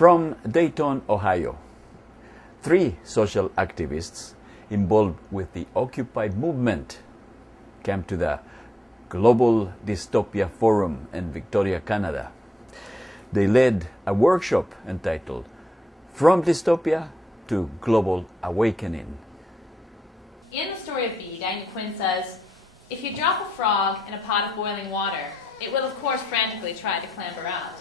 From Dayton, Ohio, 3 social activists involved with the Occupy movement came to the Global Dystopia Forum in Victoria, Canada. They led a workshop entitled From Dystopia to Global Awakening. In the story of B, Daniel Quinn says, if you drop a frog in a pot of boiling water, it will of course frantically try to clamber out.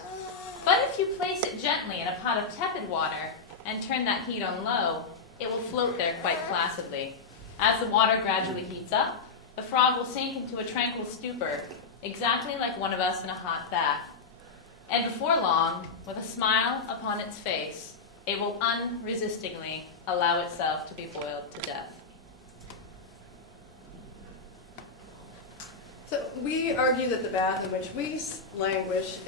But if you place it gently in a pot of tepid water and turn that heat on low, it will float there quite placidly. As the water gradually heats up, the frog will sink into a tranquil stupor, exactly like one of us in a hot bath. And before long, with a smile upon its face, it will unresistingly allow itself to be boiled to death. So we argue that the bath in which we languish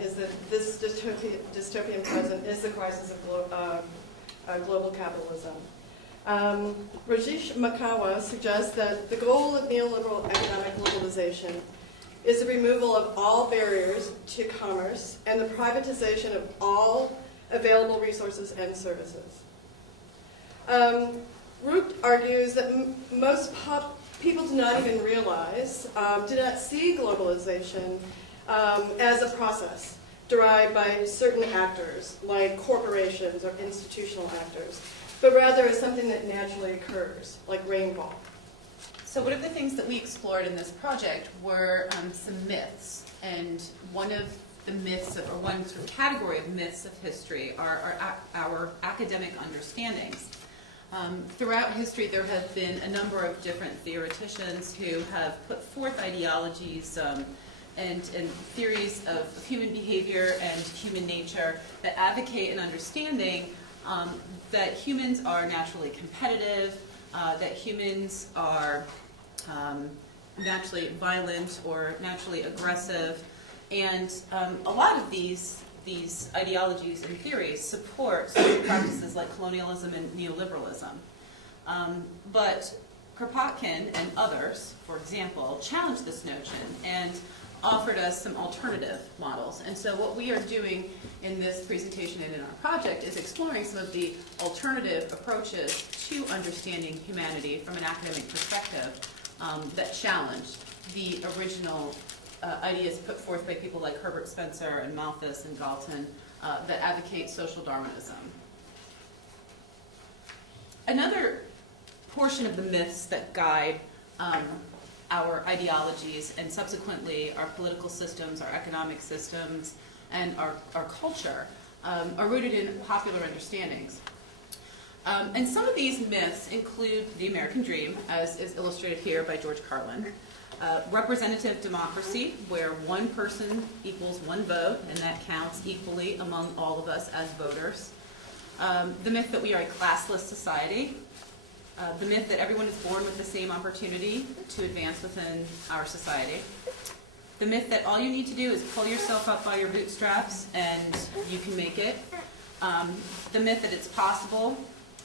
is that this dystopian present is the crisis of global capitalism. Rajesh Makawa suggests that the goal of neoliberal economic globalization is the removal of all barriers to commerce and the privatization of all available resources and services. Root argues that most people do not even realize, do not see globalization as a process derived by certain actors, like corporations or institutional actors, but rather as something that naturally occurs, like rainfall. So one of the things that we explored in this project were some myths, and one of the myths, or one sort of category of myths of history are our academic understandings. Throughout history, there have been a number of different theoreticians who have put forth ideologies and theories of human behavior and human nature that advocate an understanding that humans are naturally competitive, that humans are naturally violent or naturally aggressive, and a lot of these ideologies and theories support social practices like colonialism and neoliberalism. But Kropotkin and others, for example, challenged this notion and offered us some alternative models. And so what we are doing in this presentation and in our project is exploring some of the alternative approaches to understanding humanity from an academic perspective that challenge the original ideas put forth by people like Herbert Spencer and Malthus and Galton that advocate social Darwinism. Another portion of the myths that guide our ideologies and subsequently our political systems, our economic systems, and our culture are rooted in popular understandings. And some of these myths include the American dream, as is illustrated here by George Carlin. Representative democracy, where one person equals one vote, and that counts equally among all of us as voters. The myth that we are a classless society. The myth that everyone is born with the same opportunity to advance within our society. The myth that all you need to do is pull yourself up by your bootstraps and you can make it. The myth that it's possible,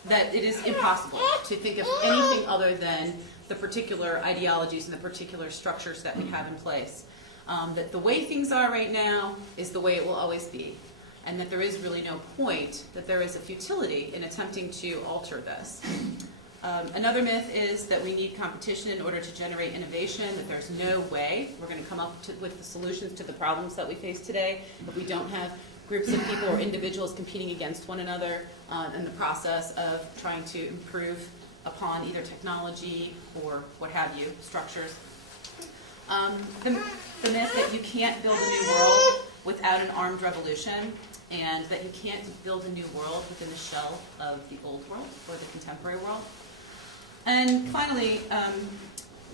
that it is impossible to think of anything other than the particular ideologies and the particular structures that we have in place. That the way things are right now is the way it will always be. And that there is really no point, that there is a futility in attempting to alter this. Another myth is that we need competition in order to generate innovation, that there's no way we're going to come up with the solutions to the problems that we face today if we don't have groups of people or individuals competing against one another in the process of trying to improve upon either technology or what have you, structures. The myth that you can't build a new world without an armed revolution, and that you can't build a new world within the shell of the old world or the contemporary world. And finally,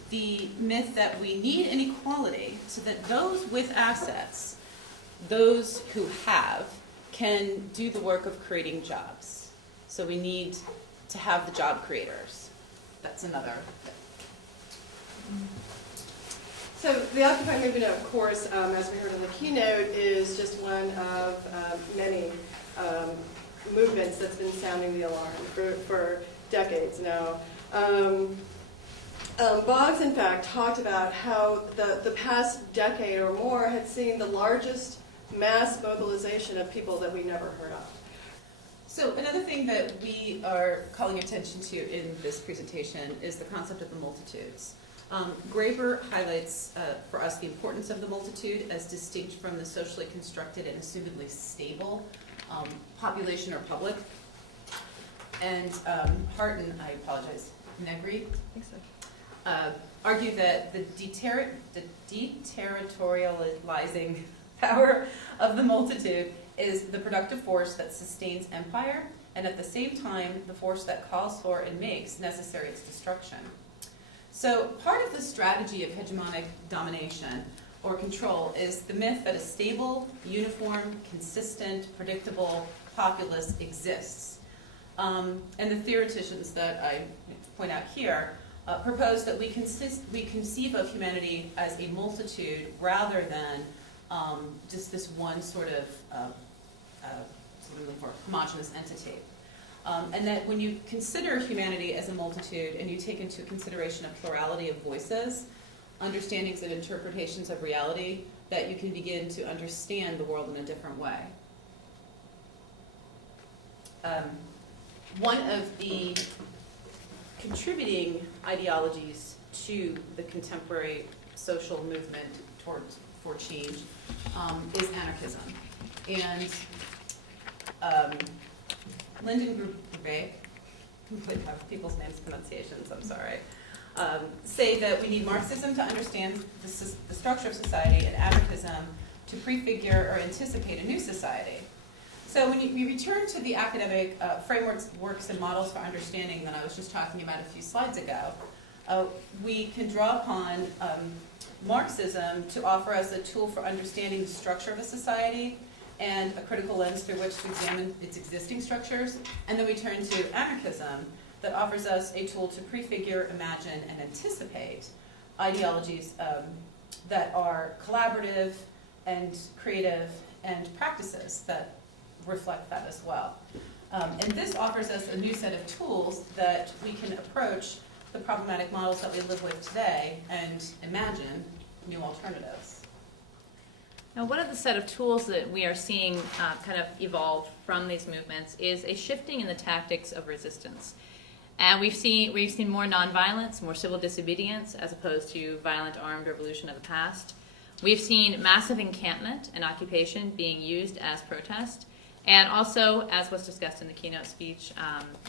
the myth that we need inequality so that those with assets, those who have, can do the work of creating jobs. So we need to have the job creators. That's another myth. So the Occupy movement, of course, as we heard in the keynote, is just one of many movements that's been sounding the alarm for decades now. Boggs, in fact, talked about how the past decade or more had seen the largest mass mobilization of people that we never heard of. So another thing that we are calling attention to in this presentation is the concept of the multitudes. Graeber highlights for us the importance of the multitude as distinct from the socially constructed and assumedly stable population or public. And Hart and, I apologize, Negri, I think so, argue that the deterritorializing power of the multitude is the productive force that sustains empire, and at the same time, the force that calls for and makes necessary its destruction. So part of the strategy of hegemonic domination or control is the myth that a stable, uniform, consistent, predictable populace exists. And the theoreticians that I point out here propose that we conceive of humanity as a multitude rather than just this one sort of homogeneous entity. And that when you consider humanity as a multitude and you take into consideration a plurality of voices, understandings and interpretations of reality, that you can begin to understand the world in a different way. One of the contributing ideologies to the contemporary social movement for change is anarchism. And Lyndon Grubek, completely have people's names pronunciations, I'm sorry, say that we need Marxism to understand the structure of society and anarchism to prefigure or anticipate a new society. So when we return to the academic frameworks, works, and models for understanding that I was just talking about a few slides ago, we can draw upon Marxism to offer us a tool for understanding the structure of a society and a critical lens through which to examine its existing structures. And then we turn to anarchism that offers us a tool to prefigure, imagine, and anticipate ideologies that are collaborative and creative and practices that reflect that as well. And this offers us a new set of tools that we can approach the problematic models that we live with today and imagine new alternatives. Now, one of the set of tools that we are seeing kind of evolve from these movements is a shifting in the tactics of resistance. And we've seen more nonviolence, more civil disobedience, as opposed to violent armed revolution of the past. We've seen massive encampment and occupation being used as protest, and also, as was discussed in the keynote speech,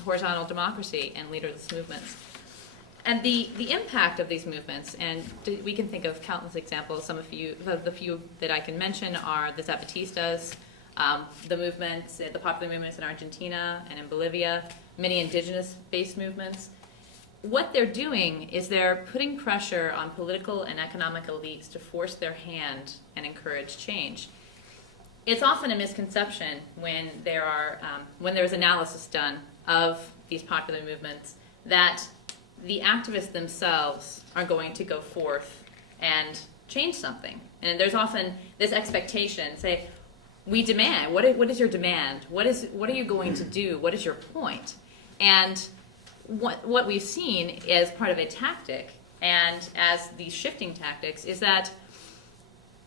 horizontal democracy and leaderless movements. And the impact of these movements, and we can think of countless examples. Some of the few that I can mention are the Zapatistas, the movements, the popular movements in Argentina and in Bolivia, many indigenous-based movements. What they're doing is they're putting pressure on political and economic elites to force their hand and encourage change. It's often a misconception when there's analysis done of these popular movements that the activists themselves are going to go forth and change something. And there's often this expectation, say, we demand, what is your demand? What are you going to do? What is your point? And what we've seen as part of a tactic, and as these shifting tactics, is that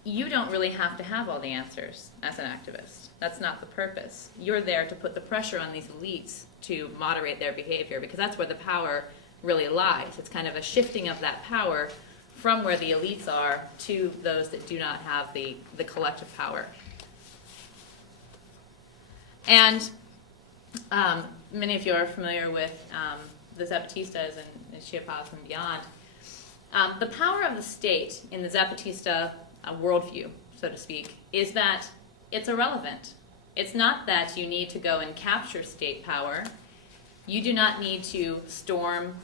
you don't really have to have all the answers as an activist. That's not the purpose. You're there to put the pressure on these elites to moderate their behavior, because that's where the power really lies. It's kind of a shifting of that power from where the elites are to those that do not have the collective power. And many of you are familiar with the Zapatistas and Chiapas and Beyond. The power of the state in the Zapatista worldview, so to speak, is that it's irrelevant. It's not that you need to go and capture state power. You do not need to storm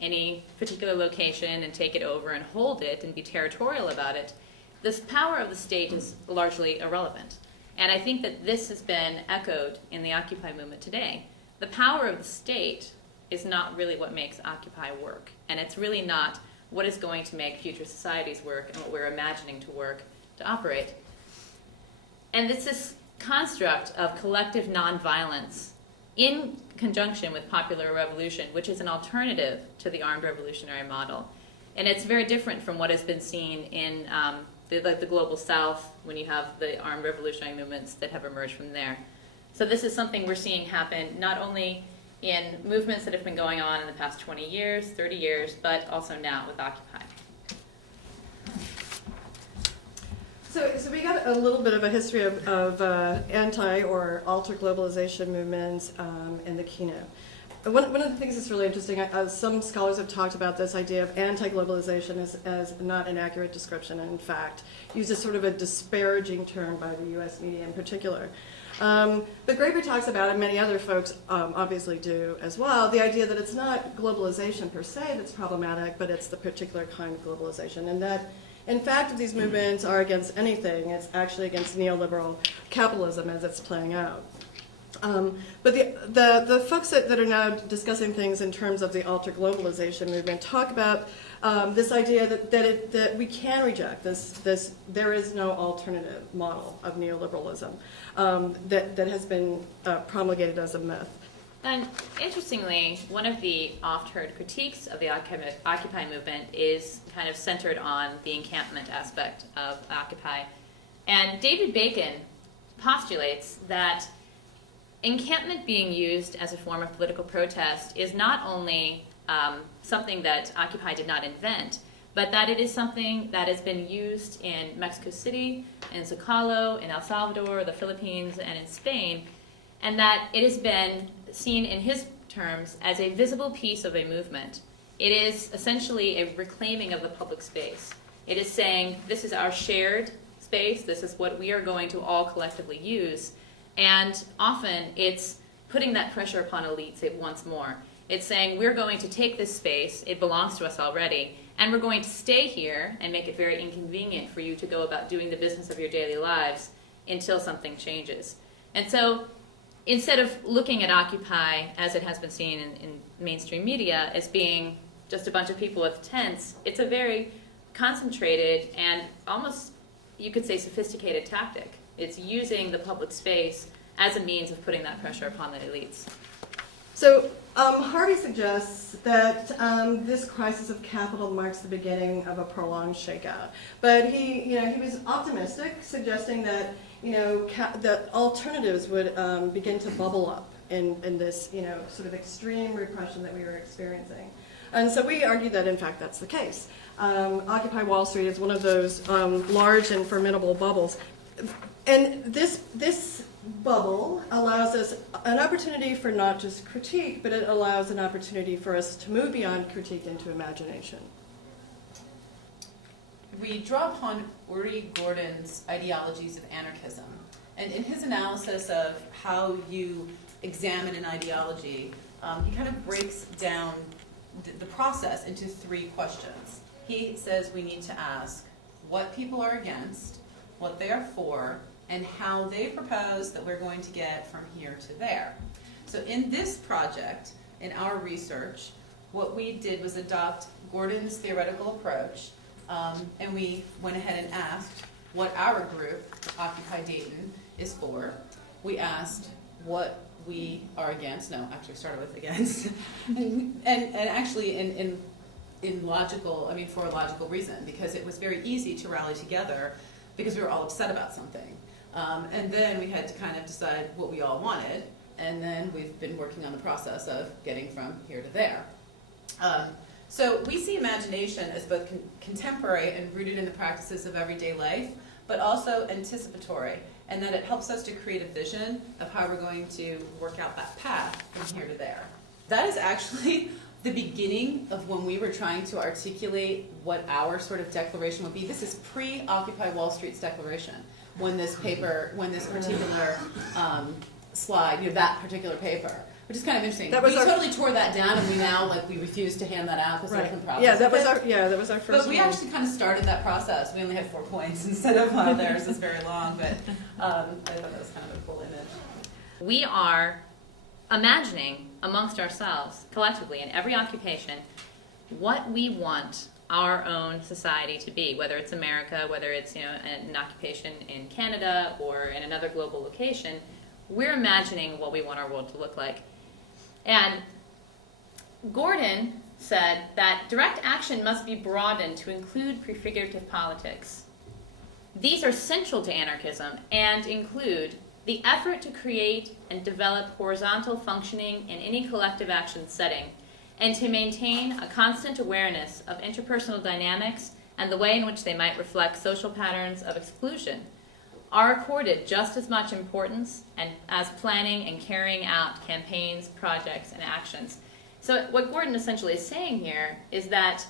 any particular location and take it over and hold it and be territorial about it. This power of the state is largely irrelevant. And I think that this has been echoed in the Occupy movement today. The power of the state is not really what makes Occupy work. And it's really not what is going to make future societies work and what we're imagining to work to operate. And it's this construct of collective nonviolence in conjunction with popular revolution, which is an alternative to the armed revolutionary model. And it's very different from what has been seen in the like the global south, when you have the armed revolutionary movements that have emerged from there. So this is something we're seeing happen not only in movements that have been going on in the past 20 years, 30 years, but also now with Occupy. So we got a little bit of a history of anti or alter globalization movements in the keynote. One of the things that's really interesting, some scholars have talked about this idea of anti-globalization as not an accurate description, and in fact, used as sort of a disparaging term by the U.S. media in particular. But Graeber talks about, and many other folks obviously do as well, the idea that it's not globalization per se that's problematic, but it's the particular kind of globalization, and that in fact, if these movements are against anything, it's actually against neoliberal capitalism as it's playing out. But the folks that are now discussing things in terms of the alter globalization movement talk about this idea that we can reject this. There is no alternative model of neoliberalism that has been promulgated as a myth. And interestingly, one of the oft-heard critiques of the Occupy movement is kind of centered on the encampment aspect of Occupy. And David Bacon postulates that encampment being used as a form of political protest is not only something that Occupy did not invent, but that it is something that has been used in Mexico City, in Zocalo, in El Salvador, the Philippines, and in Spain, and that it has been seen in his terms as a visible piece of a movement. It is essentially a reclaiming of the public space. It is saying, this is our shared space, this is what we are going to all collectively use, and often it's putting that pressure upon elites once more. It's saying, we're going to take this space, it belongs to us already, and we're going to stay here and make it very inconvenient for you to go about doing the business of your daily lives until something changes. And so, instead of looking at Occupy, as it has been seen in mainstream media, as being just a bunch of people with tents, it's a very concentrated and almost, you could say, sophisticated tactic. It's using the public space as a means of putting that pressure upon the elites. So Harvey suggests that this crisis of capital marks the beginning of a prolonged shakeout. But he was optimistic, suggesting that that alternatives would begin to bubble up in this sort of extreme repression that we were experiencing. And so we argue that in fact that's the case. Occupy Wall Street is one of those large and formidable bubbles. And this bubble allows us an opportunity for not just critique, but it allows an opportunity for us to move beyond critique into imagination. We draw upon Uri Gordon's ideologies of anarchism. And in his analysis of how you examine an ideology, he kind of breaks down the process into 3 questions. He says we need to ask what people are against, what they are for, and how they propose that we're going to get from here to there. So in this project, in our research, what we did was adopt Gordon's theoretical approach, and we went ahead and asked what our group, Occupy Dayton, is for. We asked what we are against. No, actually started with against. and actually in logical, for a logical reason, because it was very easy to rally together because we were all upset about something. And then we had to kind of decide what we all wanted, and then we've been working on the process of getting from here to there. So we see imagination as both contemporary and rooted in the practices of everyday life, but also anticipatory, and that it helps us to create a vision of how we're going to work out that path from here to there. That is actually the beginning of when we were trying to articulate what our sort of declaration would be. This is pre-Occupy Wall Street's declaration, when this particular slide, that particular paper. Which is kind of interesting. We totally tore that down, and we now we refuse to hand that out because we're in the process. Yeah, that was our first. But we actually kind of started that process. We only had 4 points instead of theirs is very long. But I thought that was kind of a cool image. We are imagining amongst ourselves, collectively, in every occupation, what we want our own society to be, whether it's America, whether it's an occupation in Canada or in another global location. We're imagining what we want our world to look like. And Gordon said that direct action must be broadened to include prefigurative politics. These are central to anarchism and include the effort to create and develop horizontal functioning in any collective action setting, and to maintain a constant awareness of interpersonal dynamics and the way in which they might reflect social patterns of exclusion, are accorded just as much importance as planning and carrying out campaigns, projects, and actions. So what Gordon essentially is saying here is that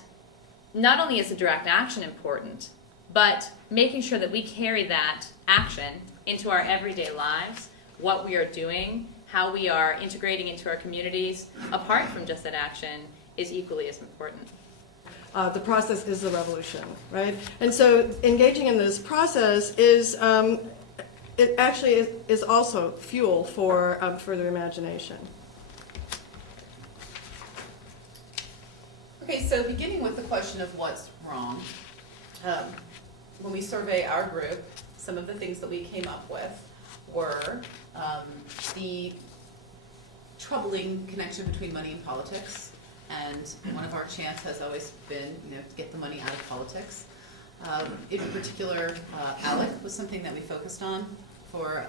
not only is the direct action important, but making sure that we carry that action into our everyday lives, what we are doing, how we are integrating into our communities, apart from just that action, is equally as important. The process is the revolution, right? And so engaging in this process is, it actually is also fuel for further imagination. Okay, so beginning with the question of what's wrong, when we survey our group, some of the things that we came up with were the troubling connection between money and politics. And one of our chants has always been, to get the money out of politics. In particular, ALEC was something that we focused on for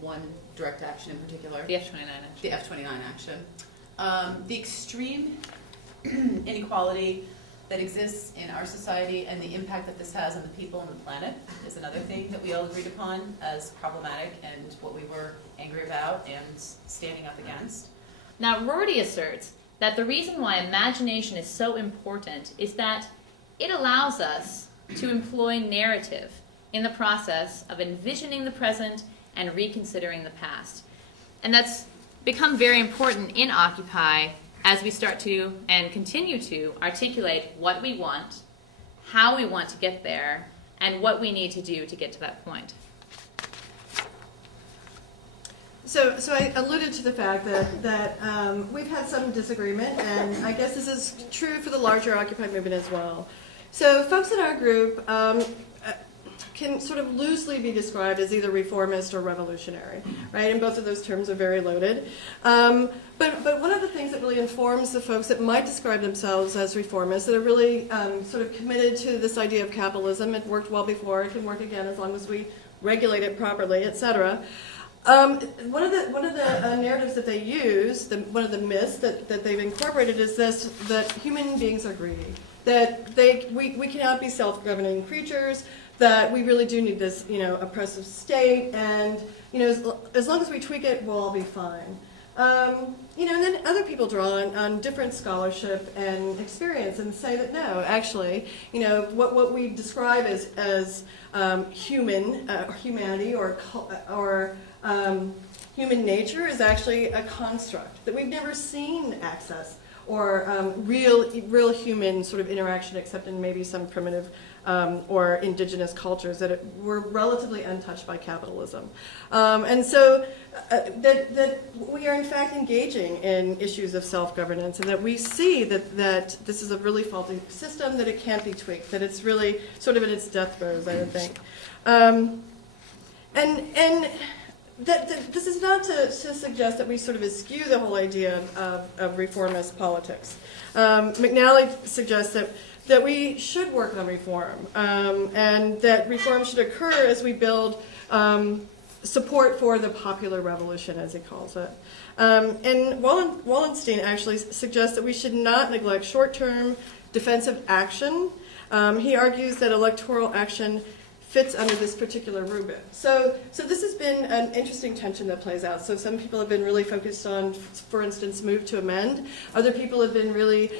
one direct action in particular. The F-29 action. The F-29 action. The extreme inequality that exists in our society and the impact that this has on the people and the planet is another thing that we all agreed upon as problematic and what we were angry about and standing up against. Now, Rorty asserts that the reason why imagination is so important is that it allows us to employ narrative in the process of envisioning the present and reconsidering the past. And that's become very important in Occupy as we start to and continue to articulate what we want, how we want to get there, and what we need to do to get to that point. So I alluded to the fact that we've had some disagreement, and I guess this is true for the larger Occupy movement as well. So folks in our group can sort of loosely be described as either reformist or revolutionary, right? And both of those terms are very loaded. But one of the things that really informs the folks that might describe themselves as reformists, that are really sort of committed to this idea of capitalism, it worked well before, it can work again as long as we regulate it properly, etc. One of the narratives that they use, one of the myths that they've incorporated is this, that human beings are greedy, that we cannot be self-governing creatures, that we really do need this, oppressive state, and, as long as we tweak it, we'll all be fine. And then other people draw on different scholarship and experience and say that no, actually, what we describe as humanity or human nature is actually a construct, that we've never seen access or real human sort of interaction except in maybe some primitive or indigenous cultures that were relatively untouched by capitalism. And so that we are in fact engaging in issues of self-governance, and that we see that this is a really faulty system, that it can't be tweaked, that it's really sort of in its death throes, I would think. And this is not to suggest that we sort of eschew the whole idea of reformist politics. McNally suggests that we should work on reform, and that reform should occur as we build support for the popular revolution, as he calls it. And Wallenstein actually suggests that we should not neglect short-term defensive action. He argues that electoral action fits under this particular rubric. So this has been an interesting tension that plays out. So some people have been really focused on, for instance, move to amend. Other people have been really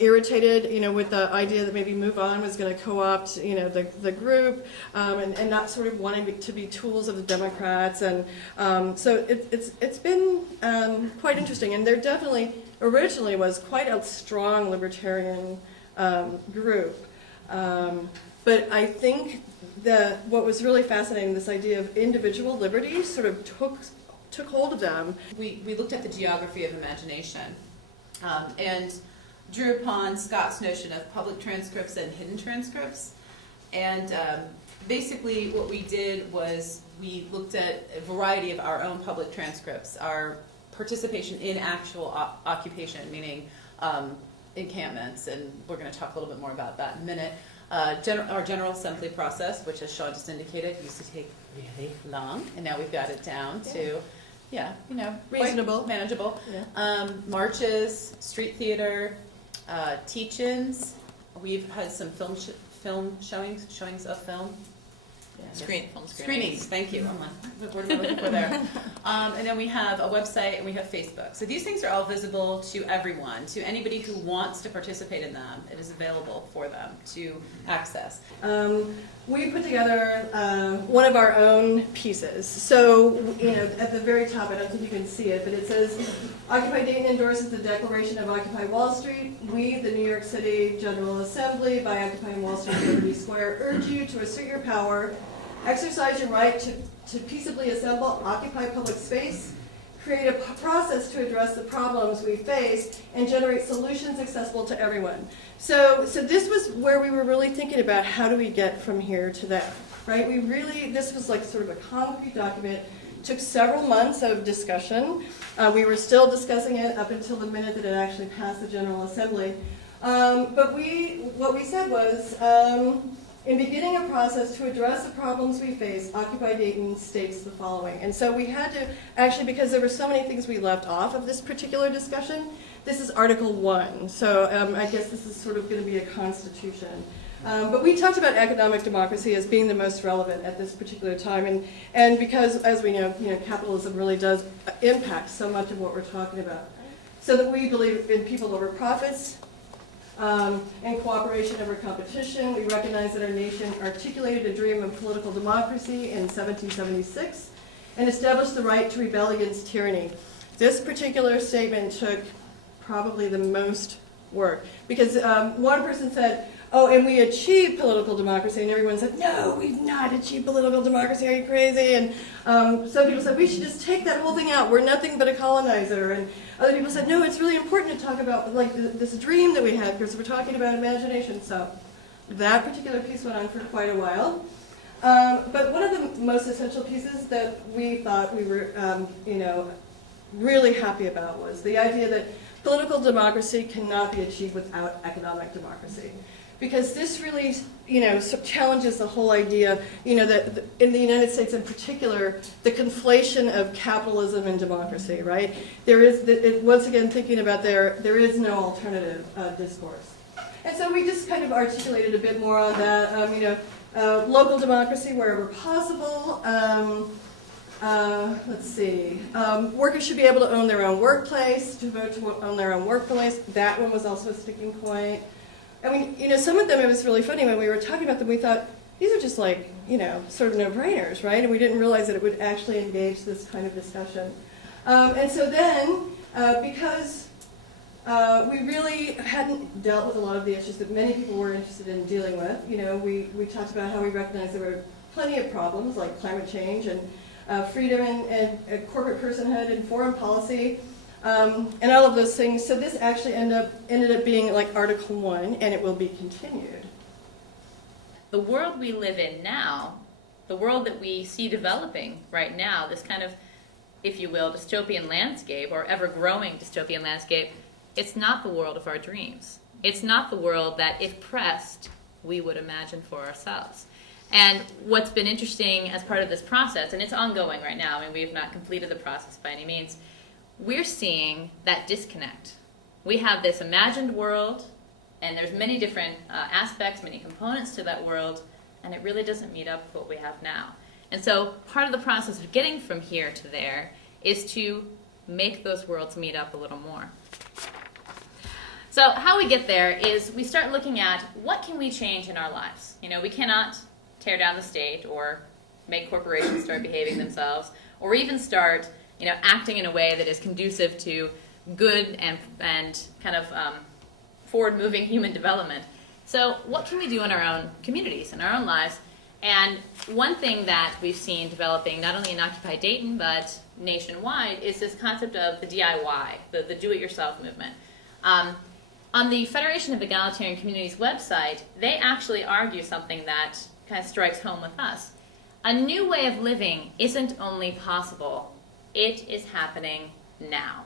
irritated, with the idea that maybe Move On was going to co-opt, the group, and not sort of wanting to be tools of the Democrats. And so it's been quite interesting. And there definitely originally was quite a strong libertarian group. But I think what was really fascinating, this idea of individual liberty sort of took hold of them. We looked at the geography of imagination and drew upon Scott's notion of public transcripts and hidden transcripts. And basically what we did was we looked at a variety of our own public transcripts, our participation in actual occupation, meaning encampments, and we're going to talk a little bit more about that in a minute. Our General Assembly process, which as Shaw just indicated, used to take really long, and now we've got it down to, quite Reasonable. manageable. Yeah. Marches, street theater, teach-ins. We've had some film showings of film. Film Screenings, thank you. What word am I looking for there? And then we have a website and we have Facebook. So these things are all visible to everyone, to anybody who wants to participate in them. It is available for them to access. We put together one of our own pieces. So, at the very top, I don't think you can see it, but it says, Occupy Dayton endorses the Declaration of Occupy Wall Street. We, the New York City General Assembly, by occupying Wall Street and Liberty Square, urge you to assert your power, exercise your right to peaceably assemble, occupy public space, create a process to address the problems we face, and generate solutions accessible to everyone. So this was where we were really thinking about how do we get from here to there, right? This was like sort of a concrete document. Took several months of discussion. We were still discussing it up until the minute that it actually passed the General Assembly. But what we said was, in beginning a process to address the problems we face, Occupy Dayton states the following. And so we had to, actually, because there were so many things we left off of this particular discussion, this is Article 1. So I guess this is sort of going to be a constitution. But we talked about economic democracy as being the most relevant at this particular time. And because, as we know, capitalism really does impact so much of what we're talking about. So that we believe in people over profits, and cooperation over competition. We recognize that our nation articulated a dream of political democracy in 1776 and established the right to rebel against tyranny. This particular statement took probably the most work because one person said, oh, and we achieved political democracy, and everyone said, no, we've not achieved political democracy, are you crazy? And some people said, we should just take that whole thing out, we're nothing but a colonizer. And other people said, no, it's really important to talk about like this dream that we had, because we're talking about imagination. So that particular piece went on for quite a while. But one of the most essential pieces that we thought we were, really happy about was the idea that political democracy cannot be achieved without economic democracy. Because this really, challenges the whole idea, that in the United States in particular, the conflation of capitalism and democracy, right? There is, once again, thinking about there is no alternative discourse. And so we just kind of articulated a bit more on that, local democracy wherever possible. Let's see. Workers should be able to own their own workplace, to vote to own their own workplace. That one was also a sticking point. I mean, some of them, it was really funny when we were talking about them, we thought, these are just like, sort of no-brainers, right? And we didn't realize that it would actually engage this kind of discussion. And so then, because we really hadn't dealt with a lot of the issues that many people were interested in dealing with, we talked about how we recognized there were plenty of problems like climate change and freedom and corporate personhood and foreign policy. And all of those things. So this actually ended up being like Article 1, and it will be continued. The world we live in now, the world that we see developing right now, this kind of, if you will, dystopian landscape, or ever-growing dystopian landscape, it's not the world of our dreams. It's not the world that, if pressed, we would imagine for ourselves. And what's been interesting as part of this process, and it's ongoing right now, I mean, we have not completed the process by any means, we're seeing that disconnect. We have this imagined world, and there's many different aspects, many components to that world, and it really doesn't meet up with what we have now. And so part of the process of getting from here to there is to make those worlds meet up a little more. So how we get there is we start looking at what can we change in our lives. We cannot tear down the state or make corporations start behaving themselves, or even start acting in a way that is conducive to good and kind of forward-moving human development. So what can we do in our own communities, in our own lives? And one thing that we've seen developing, not only in Occupy Dayton, but nationwide, is this concept of the DIY, the do-it-yourself movement. On the Federation of Egalitarian Communities website, they actually argue something that kind of strikes home with us. A new way of living isn't only possible, it is happening now.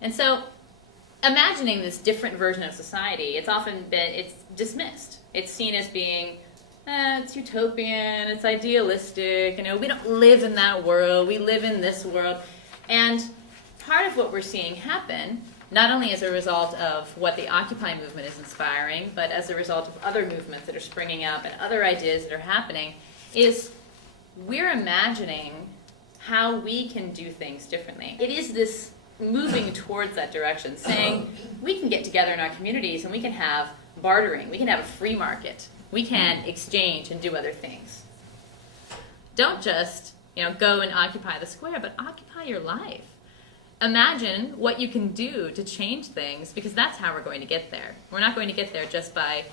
And so imagining this different version of society, it's dismissed. It's seen as being, it's utopian, it's idealistic, we don't live in that world, we live in this world. And part of what we're seeing happen, not only as a result of what the Occupy movement is inspiring, but as a result of other movements that are springing up and other ideas that are happening, is we're imagining how we can do things differently. It is this moving towards that direction, saying we can get together in our communities and we can have bartering, we can have a free market, we can exchange and do other things. Don't just go and occupy the square, but occupy your life. Imagine what you can do to change things, because that's how we're going to get there. We're not going to get there just by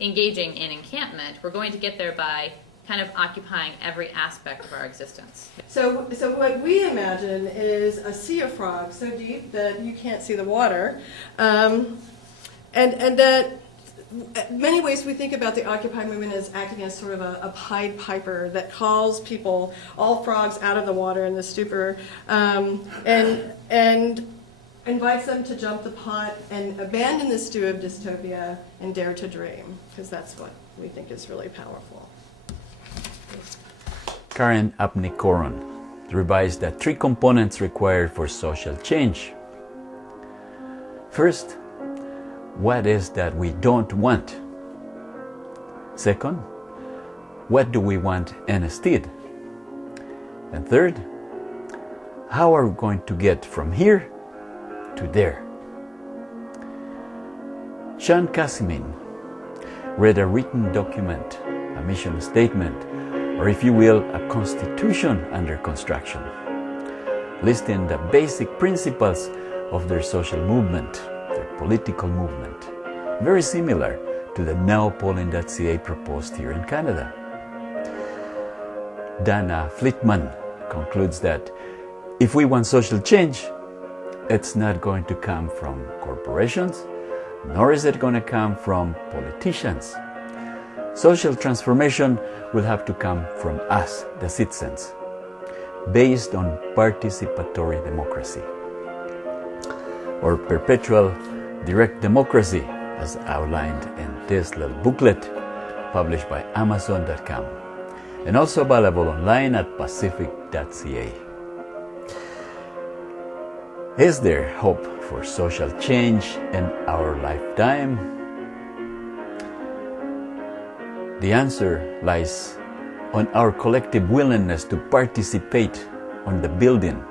engaging in encampment. We're going to get there by kind of occupying every aspect of our existence. So what we imagine is a sea of frogs so deep that you can't see the water, and that in many ways we think about the Occupy movement as acting as sort of a Pied Piper that calls people, all frogs, out of the water in the stupor, and invites them to jump the pot and abandon the stew of dystopia and dare to dream, because that's what we think is really powerful. Karen Apnikoron revised the 3 components required for social change. First, what is that we don't want? Second, what do we want instead? And third, how are we going to get from here to there? Sean Kasimin read a written document, a mission statement, or if you will, a constitution under construction, listing the basic principles of their social movement, their political movement, very similar to the nowpolling.ca proposed here in Canada. Dana Fleetman concludes that if we want social change, it's not going to come from corporations, nor is it going to come from politicians. Social transformation will have to come from us, the citizens, based on participatory democracy, or perpetual direct democracy, as outlined in this little booklet published by Amazon.com, and also available online at pacific.ca. Is there hope for social change in our lifetime? The answer lies on our collective willingness to participate on the building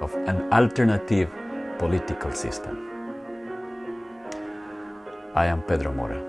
of an alternative political system. I am Pedro Mora.